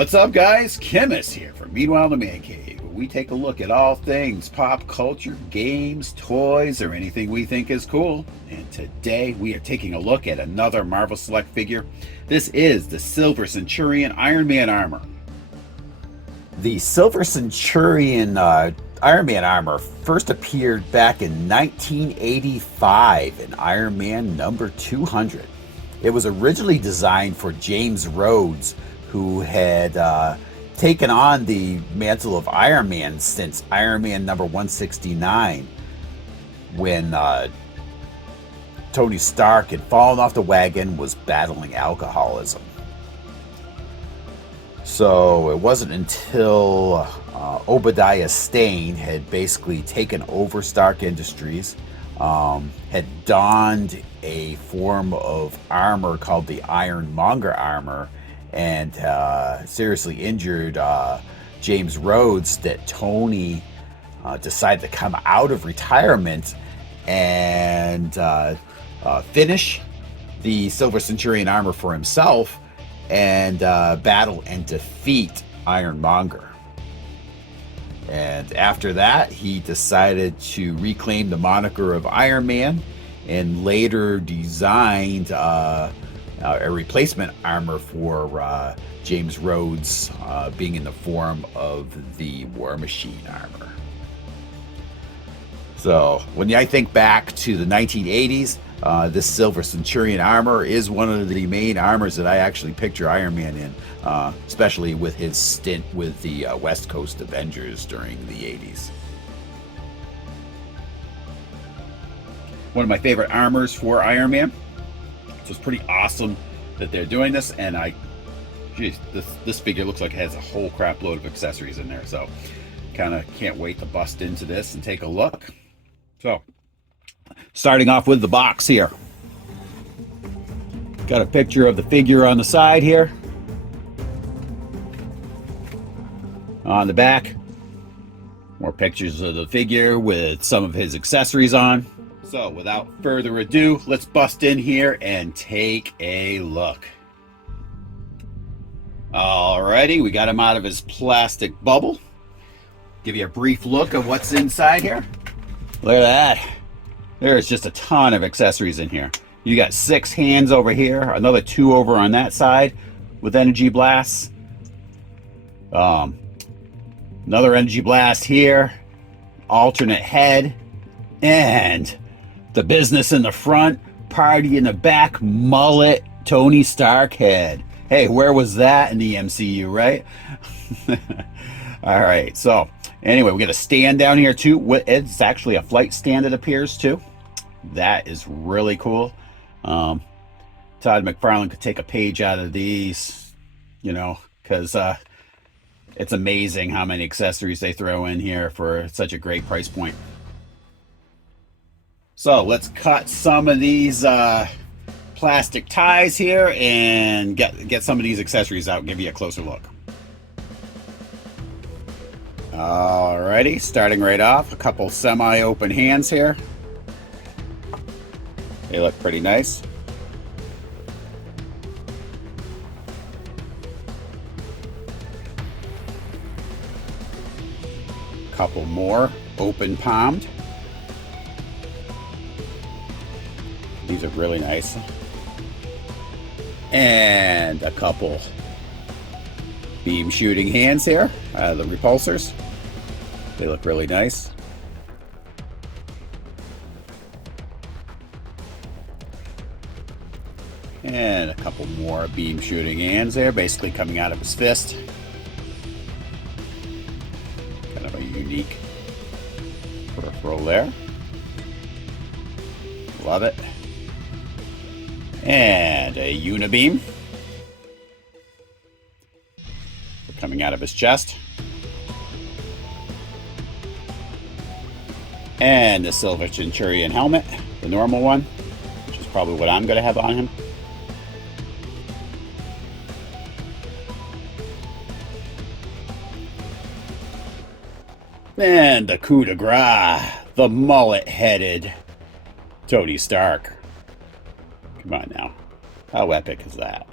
What's up, guys? Chemist here from Meanwhile the Man Cave, where we take a look at all things pop culture, games, toys, or anything we think is cool. And today we are taking a look at another Marvel Select figure. This is the Silver Centurion Iron Man armor. The Silver Centurion Iron Man armor first appeared back in 1985 in Iron Man number 200. It was originally designed for James Rhodes, who had taken on the mantle of Iron Man since Iron Man number 169, when Tony Stark had fallen off the wagon, was battling alcoholism. So it wasn't until Obadiah Stane had basically taken over Stark Industries, had donned a form of armor called the Ironmonger armor, and seriously injured James Rhodes, that Tony decided to come out of retirement and finish the Silver Centurion armor for himself and battle and defeat Ironmonger. And after that, he decided to reclaim the moniker of Iron Man and later designed a replacement armor for James Rhodes, being in the form of the War Machine armor. So when I think back to the 1980s, this Silver Centurion armor is one of the main armors that I actually picture Iron Man in, especially with his stint with the West Coast Avengers during the 80s. One of my favorite armors for Iron Man. So it's pretty awesome that they're doing this, and this figure looks like it has a whole crap load of accessories in there, so kind of can't wait to bust into this and take a look. So starting off with the box here, got a picture of the figure on the side here. On the back, more pictures of the figure with some of his accessories on. So without further ado, let's bust in here and take a look. Alrighty, we got him out of his plastic bubble. Give you a brief look of what's inside here. Look at that. There's just a ton of accessories in here. You got 6 hands over here, another 2 over on that side with energy blasts. Another energy blast here, alternate head, and the business in the front, party in the back, mullet, Tony Stark head. Hey, where was that in the MCU, right? All right, so anyway, we got a stand down here too. It's actually a flight stand, it appears, too. That is really cool. Todd McFarlane could take a page out of these, you know, because it's amazing how many accessories they throw in here for such a great price point. So let's cut some of these plastic ties here and get some of these accessories out and give you a closer look. Alrighty, starting right off, a couple semi-open hands here. They look pretty nice. Couple more open palmed. These are really nice. And a couple beam shooting hands here, the repulsors. They look really nice. And a couple more beam shooting hands there, basically coming out of his fist. Kind of a unique peripheral there. Love it. And a unibeam coming out of his chest. And the Silver Centurion helmet, the normal one, which is probably what I'm going to have on him. And the coup de grace, the mullet-headed Tony Stark. Come on now. How epic is that?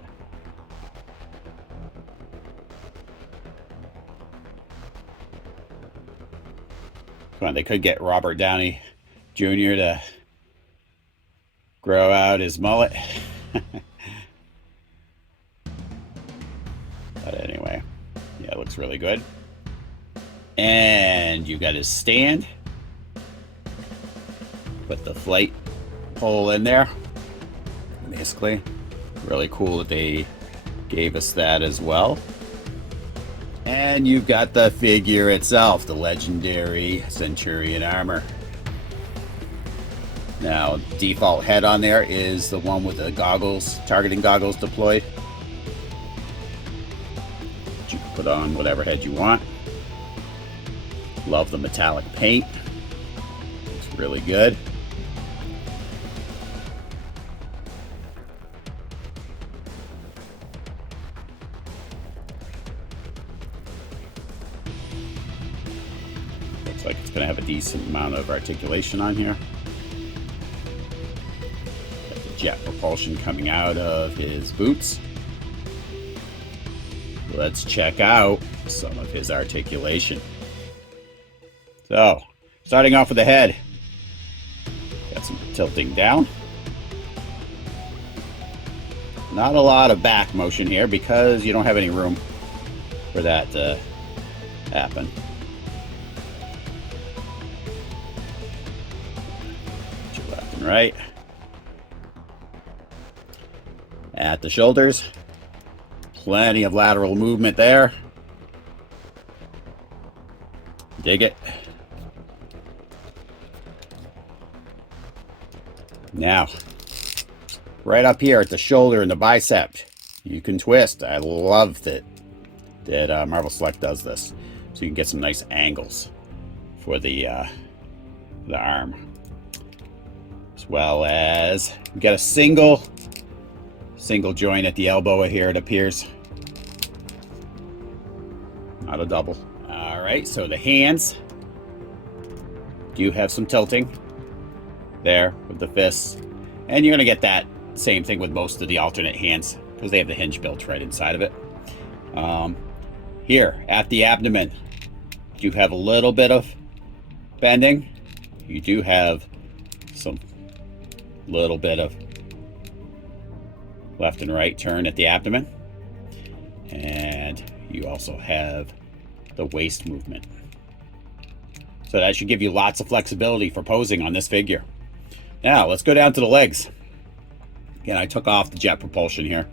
Come on, they could get Robert Downey Jr. to grow out his mullet. But anyway, yeah, it looks really good. And you got his stand. Put the flight pole in there. Basically, really cool that they gave us that as well. And you've got the figure itself, the legendary Centurion armor. Now, default head on there is the one with the goggles, targeting goggles deployed. You can put on whatever head you want. Love the metallic paint. It's really good. Looks like it's going to have a decent amount of articulation on here. Got the jet propulsion coming out of his boots. Let's check out some of his articulation. So, starting off with the head. Got some tilting down. Not a lot of back motion here because you don't have any room for that to happen. Left and right. At the shoulders. Plenty of lateral movement there. Dig it. Now, right up here at the shoulder and the bicep, you can twist. I love that Marvel Select does this, so you can get some nice angles for the arm, as well as we got a single joint at the elbow here. It appears, not a double. All right, so the hands do have some tilting there with the fists, and you're going to get that same thing with most of the alternate hands because they have the hinge built right inside of it. Here at the abdomen, you have a little bit of bending. You do have some little bit of left and right turn at the abdomen, and you also have the waist movement. So that should give you lots of flexibility for posing on this figure. Now, let's go down to the legs. Again, I took off the jet propulsion here.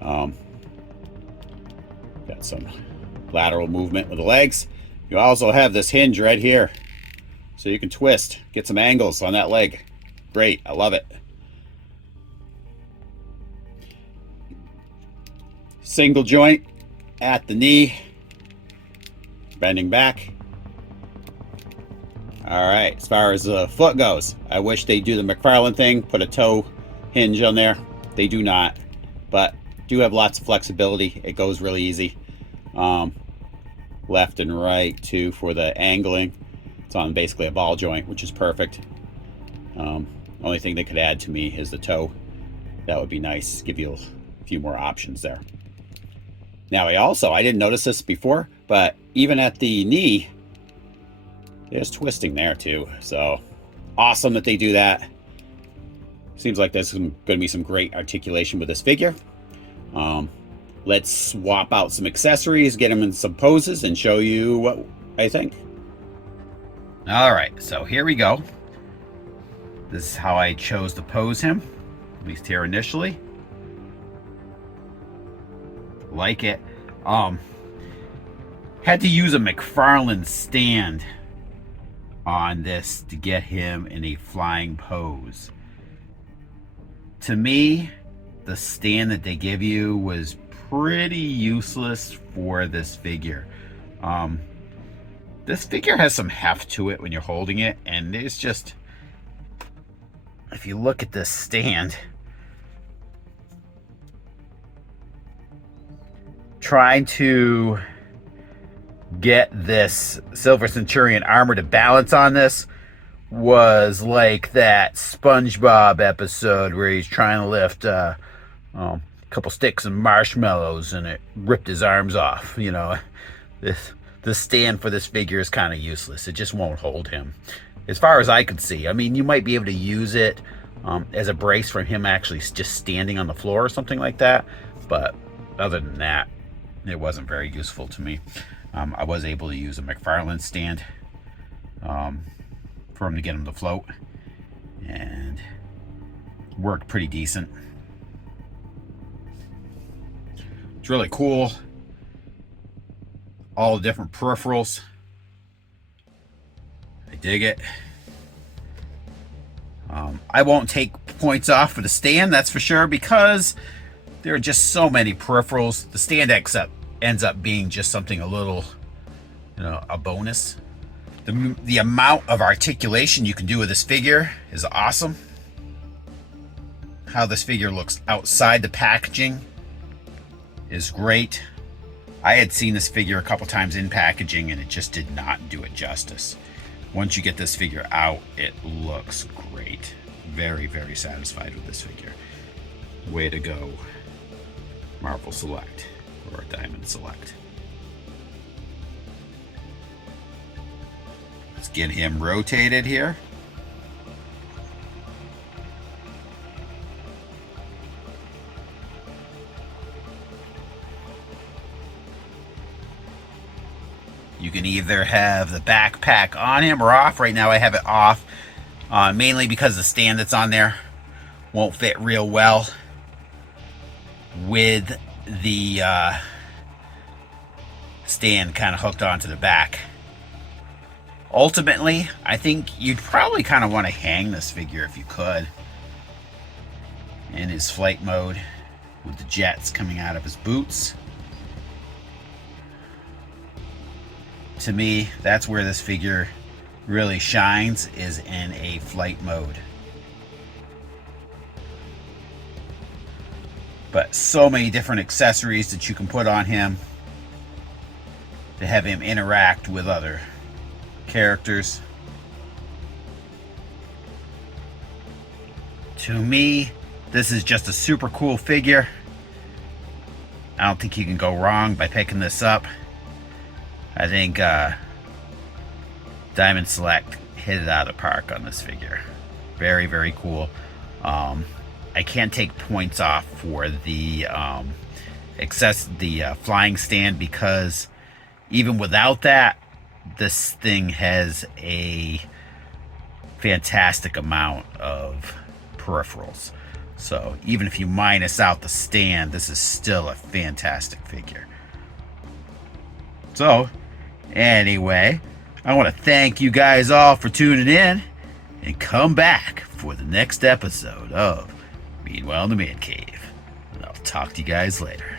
Got some lateral movement with the legs. You also have this hinge right here, so you can twist, get some angles on that leg. Great, I love it. Single joint at the knee, bending back. All right, as far as the foot goes, I wish they do the McFarlane thing, put a toe hinge on there. They do not, but do have lots of flexibility. It goes really easy. Left and right too for the angling. It's on basically a ball joint, which is perfect. Only thing they could add to me is the toe. That would be nice, give you a few more options there. Now I didn't notice this before, but even at the knee, there's twisting there too. So awesome that they do that. Seems like there's going to be some great articulation with this figure. Let's swap out some accessories, get them in some poses, and show you what I think. All right, so here we go. This is how I chose to pose him, at least here initially. Like it. Had to use a McFarlane stand on this to get him in a flying pose. To me, the stand that they give you was pretty useless for this figure. This figure has some heft to it when you're holding it, and it's just, if you look at this stand, trying to get this Silver Centurion armor to balance on this was like that SpongeBob episode where he's trying to lift a couple sticks of marshmallows and it ripped his arms off. You know, the stand for this figure is kind of useless. It just won't hold him, as far as I could see. I mean, you might be able to use it as a brace for him actually just standing on the floor or something like that, but other than that, it wasn't very useful to me. I was able to use a McFarlane stand for him to get him to float, and worked pretty decent. It's really cool. All the different peripherals. I dig it. I won't take points off for the stand, that's for sure, because there are just so many peripherals. The stand ends up being just something a little, a bonus. The amount of articulation you can do with this figure is awesome. How this figure looks outside the packaging is great. I had seen this figure a couple times in packaging and it just did not do it justice. Once you get this figure out, it looks great. Very, very satisfied with this figure. Way to go, Marvel Select, or Diamond Select. Let's get him rotated here. You can either have the backpack on him or off. Right now I have it off, mainly because the stand that's on there won't fit real well with the stand kind of hooked onto the back. Ultimately, I think you'd probably kind of want to hang this figure if you could, in his flight mode with the jets coming out of his boots. To me, that's where this figure really shines, is in a flight mode. But so many different accessories that you can put on him to have him interact with other characters. To me, this is just a super cool figure. I don't think you can go wrong by picking this up. I think Diamond Select hit it out of the park on this figure. Very, very cool. I can't take points off for the flying stand, because even without that, this thing has a fantastic amount of peripherals. So even if you minus out the stand, this is still a fantastic figure. So anyway, I want to thank you guys all for tuning in, and come back for the next episode of Meanwhile in the Man Cave. And I'll talk to you guys later.